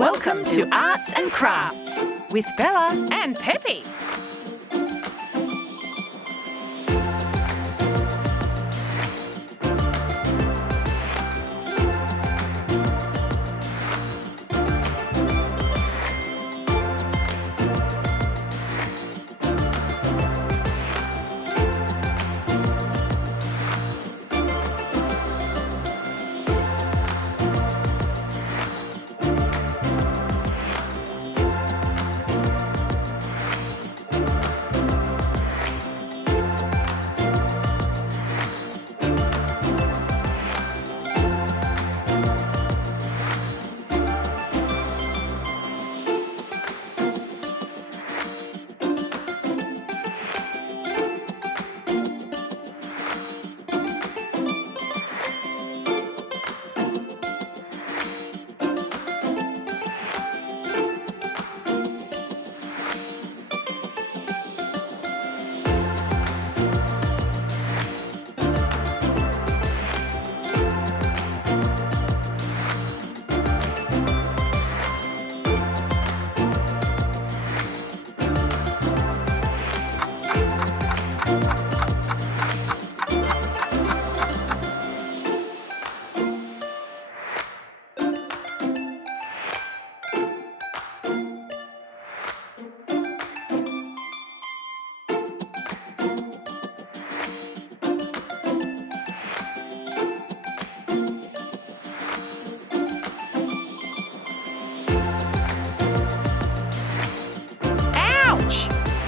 Welcome to Arts and Crafts with Bella and Peppy.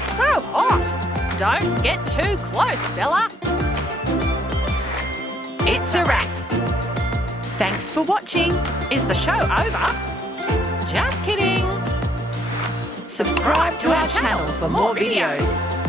So hot! Don't get too close, Bella. It's a wrap. Thanks for watching. Is the show over? Just kidding. Subscribe to our channel for more videos.